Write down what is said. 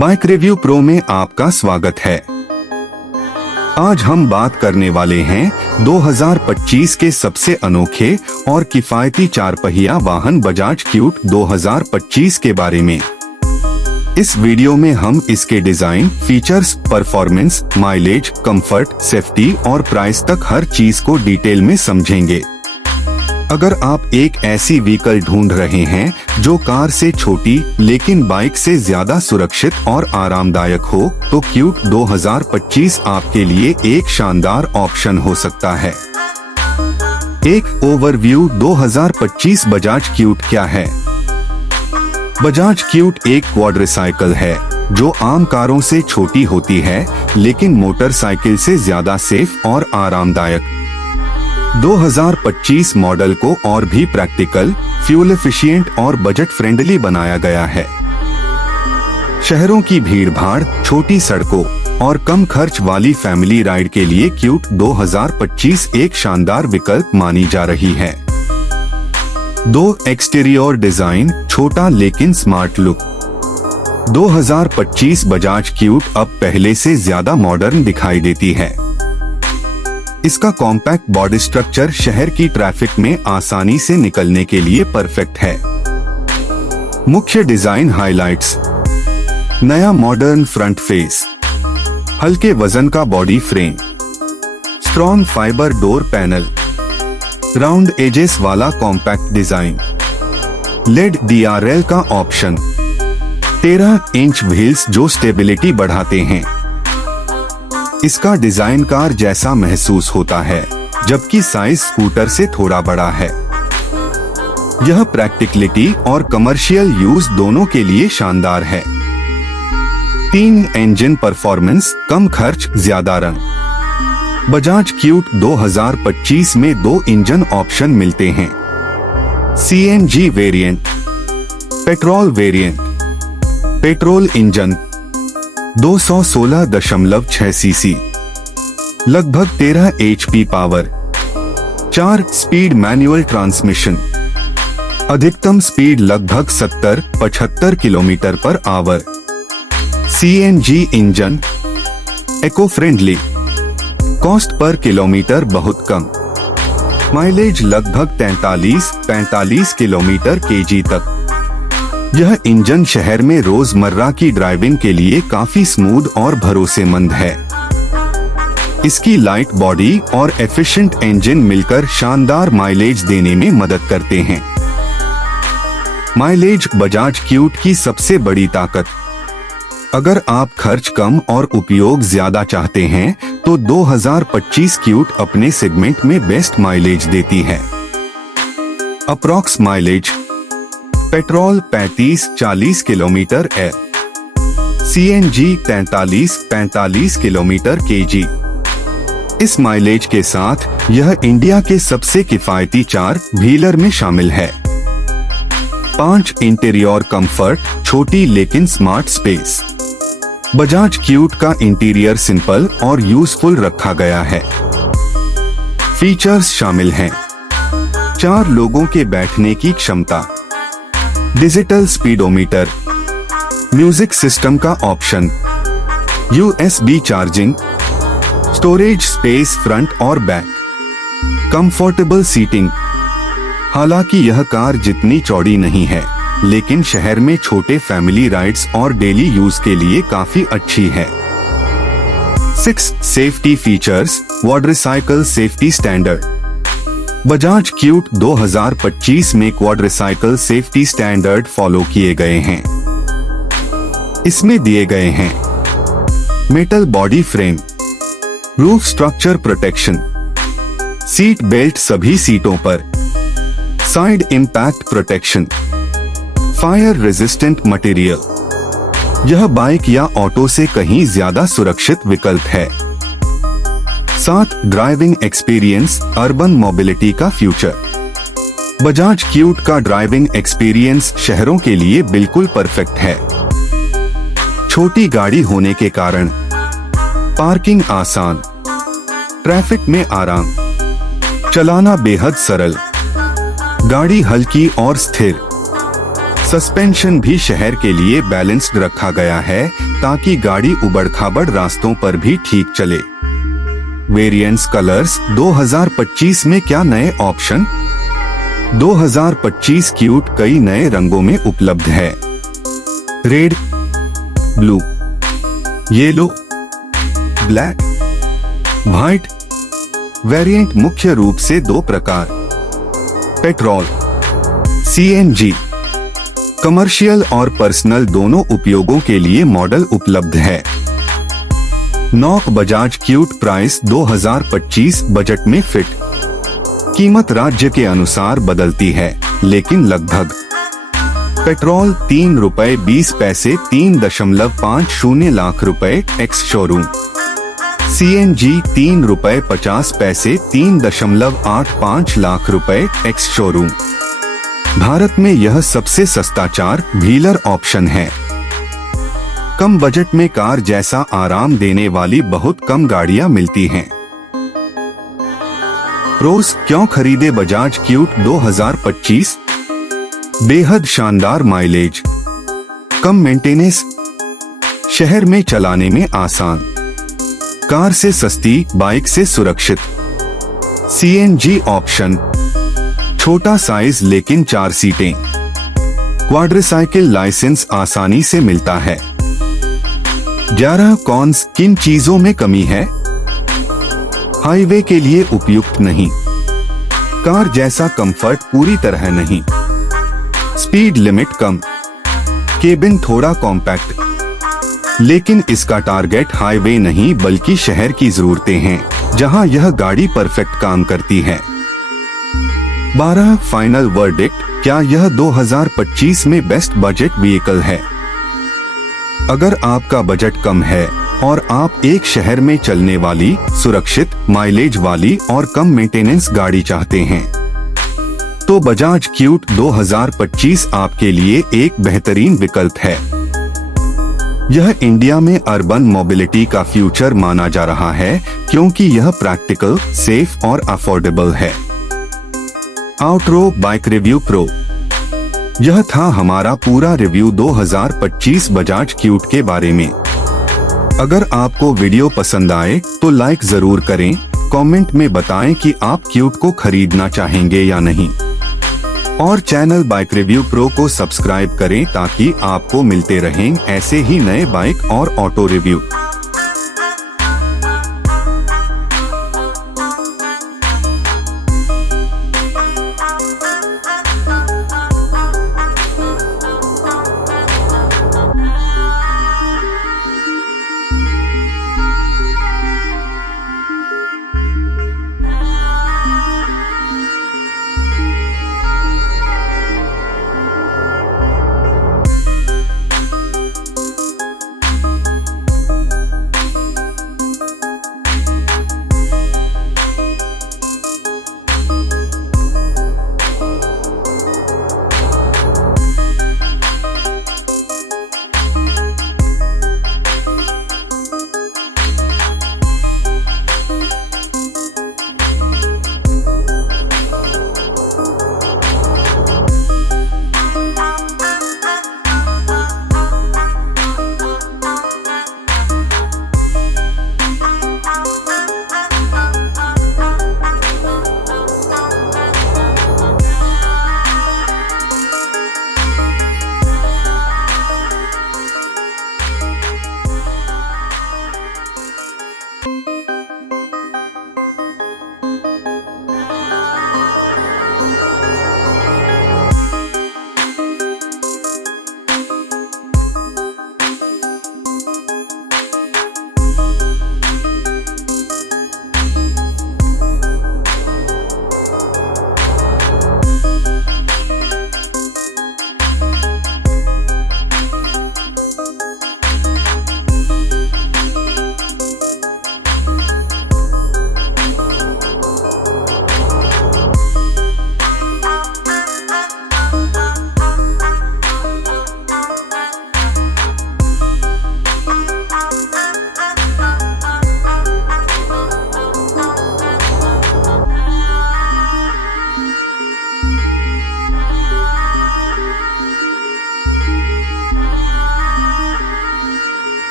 Bike review pro में आपका स्वागत है। आज हम बात करने वाले हैं 2025 के सबसे अनोखे और किफायती चार पहिया वाहन बजाज क्यूट 2025 के बारे में। इस वीडियो में हम इसके design, features, performance, mileage, comfort, safety और प्राइस तक हर चीज को डिटेल में समझेंगे। अगर आप एक ऐसी व्हीकल ढूंढ रहे हैं जो कार से छोटी लेकिन बाइक से ज्यादा सुरक्षित और आरामदायक हो, तो क्यूट 2025 आपके लिए एक शानदार ऑप्शन हो सकता है। एक ओवरव्यू 2025 बजाज क्यूट क्या है। बजाज क्यूट एक क्वाड्रिसाइकिल है जो आम कारों से छोटी होती है लेकिन मोटरसाइकिल से ज्यादा सेफ और आरामदायक। 2025 मॉडल को और भी प्रैक्टिकल, फ्यूल एफिशिएंट और बजट फ्रेंडली बनाया गया है। शहरों की भीड़भाड़, छोटी सड़कों और कम खर्च वाली फैमिली राइड के लिए क्यूट 2025 एक शानदार विकल्प मानी जा रही है। 2 एक्सटीरियर डिजाइन, छोटा लेकिन स्मार्ट लुक। 2025 बजाज क्यूट अब पहले से ज्यादा मॉडर्न दिखाई देती है। इसका कॉम्पैक्ट बॉडी स्ट्रक्चर शहर की ट्रैफिक में आसानी से निकलने के लिए परफेक्ट है। मुख्य डिजाइन हाइलाइट्स: नया मॉडर्न फ्रंट फेस, हल्के वजन का body frame, strong fibre door panel, round edges वाला कॉम्पैक्ट डिजाइन, लेड DRL का ऑप्शन, 13 इंच व्हील्स जो स्टेबिलिटी बढ़ाते हैं। इसका डिजाइन कार जैसा महसूस होता है, जबकि साइज स्कूटर से थोड़ा बड़ा है। यह प्रैक्टिकलिटी और कमर्शियल यूज दोनों के लिए शानदार है। 3 इंजन परफॉर्मेंस, कम खर्च, ज्यादा रंग। बजाज क्यूट 2025 में 2 इंजन ऑप्शन मिलते हैं: CNG variant, petrol variant. Petrol engine 216.6 cc, लगभग 13 HP power. 4 speed manual transmission, अधिकतम स्पीड लगभग 70-75 kilometre per hour. CNG engine eco friendly, cost per kilometre बहुत कम, माइलेज लगभग 43-45 किलोमीटर kg तक। यह इंजन शहर में रोजमर्रा की ड्राइविंग के लिए काफी स्मूथ और भरोसेमंद है। इसकी लाइट बॉडी और एफिशिएंट इंजन मिलकर शानदार माइलेज देने में मदद करते हैं। माइलेज बजाज क्यूट की सबसे बड़ी ताकत। अगर आप खर्च कम और उपयोग ज्यादा चाहते हैं तो 2025 क्यूट अपने सेगमेंट में बेस्ट माइलेज देती है। अप्रॉक्स माइलेज: पेट्रोल 35-40 किलोमीटर है, CNG 43-45 किलोमीटर kg। इस माइलेज के साथ यह इंडिया के सबसे किफायती 4 व्हीलर में शामिल है। 5 इंटीरियर कंफर्ट, छोटी लेकिन स्मार्ट स्पेस। बजाज क्यूट का इंटीरियर सिंपल और यूजफुल रखा गया है। फीचर्स शामिल हैं: 4 लोगों के बैठने की क्षमता, डिजिटल स्पीडोमीटर, म्यूजिक सिस्टम का option, USB charging, storage space front और बैक, कंफर्टेबल सीटिंग। हालांकि यह कार जितनी चौड़ी नहीं है, लेकिन शहर में छोटे फैमिली राइड्स और डेली यूज के लिए काफी अच्छी है। 6 safety features, quadricycle safety standard. Bajaj cute 2025 में क्वाड्रिसाइकिल सेफ्टी स्टैंडर्ड फॉलो किए गए हैं। इसमें दिए गए हैं: metal body frame, roof structure protection, seat belt सभी सीटों पर, side impact protection, fire resistant material. यह बाइक या ऑटो से कहीं ज्यादा सुरक्षित विकल्प है। 7 ड्राइविंग एक्सपीरियंस, अर्बन मोबिलिटी का फ्यूचर। बजाज क्यूट का ड्राइविंग एक्सपीरियंस शहरों के लिए बिल्कुल परफेक्ट है। छोटी गाड़ी होने के कारण पार्किंग आसान, ट्रैफिक में आराम, चलाना बेहद सरल, गाड़ी हल्की और स्थिर। सस्पेंशन भी शहर के लिए बैलेंस्ड रखा गया है ताकि गाड़ी उबड़-खाबड़ रास्तों पर भी ठीक चले। वेरिएंट्स कलर्स 2025 में क्या नए ऑप्शन? 2025 क्यूट कई नए रंगों में उपलब्ध है। Red, blue, yellow, black, white. Variant मुख्य रूप से दो प्रकार, पेट्रोल, सीएनजी, कमर्शियल और पर्सनल दोनों उपयोगों के लिए मॉडल उपलब्ध है। Knock Bajaj cute price 2025 budget में फिट। कीमत राज्य के अनुसार बदलती है, लेकिन लगभग। पेट्रोल 3 रुपए 20 पैसे 3.50 लाख रुपए एक्स शोरूम। सीएनजी 3 रुपए 50 पैसे 3.85 लाख रुपए एक्स शोरूम। भारत में यह सबसे सस्ता 4 व्हीलर ऑप्शन है। कम बजट में कार जैसा आराम देने वाली बहुत कम गाड़ियां मिलती हैं। प्रोस क्यों खरीदे बजाज क्यूट 2025? बेहद शानदार माइलेज, कम मेंटेनेंस, शहर में चलाने में आसान, कार से सस्ती, बाइक से सुरक्षित। सीएनजी ऑप्शन, छोटा साइज लेकिन 4 सीटें, क्वाड्रिसाइकिल लाइसेंस आसानी से मिलता है। 11 कॉन्स, किन चीजों में कमी है? हाईवे के लिए उपयुक्त नहीं, कार जैसा कंफर्ट पूरी तरह नहीं, स्पीड लिमिट कम, केबिन थोड़ा कॉम्पैक्ट, लेकिन इसका टारगेट हाईवे नहीं बल्कि शहर की जरूरतें हैं, जहां यह गाड़ी परफेक्ट काम करती है। 12 फाइनल वर्डिक्ट, क्या यह 2025 में बेस्ट बजट व्हीकल है? अगर आपका बजट कम है और आप एक शहर में चलने वाली, सुरक्षित, माइलेज वाली और कम मेंटेनेंस गाड़ी चाहते हैं, तो बजाज क्यूट 2025 आपके लिए एक बेहतरीन विकल्प है। यह इंडिया में अर्बन मोबिलिटी का फ्यूचर माना जा रहा है, क्योंकि यह प्रैक्टिकल, सेफ और अफोर्डेबल है। Outro bike review pro. यह था हमारा पूरा रिव्यू 2025 बजाज क्यूट के बारे में। अगर आपको वीडियो पसंद आए तो लाइक जरूर करें, कमेंट में बताएं कि आप क्यूट को खरीदना चाहेंगे या नहीं, और चैनल बाइक रिव्यू प्रो को सब्सक्राइब करें ताकि आपको मिलते रहें ऐसे ही नए बाइक और ऑटो रिव्यू।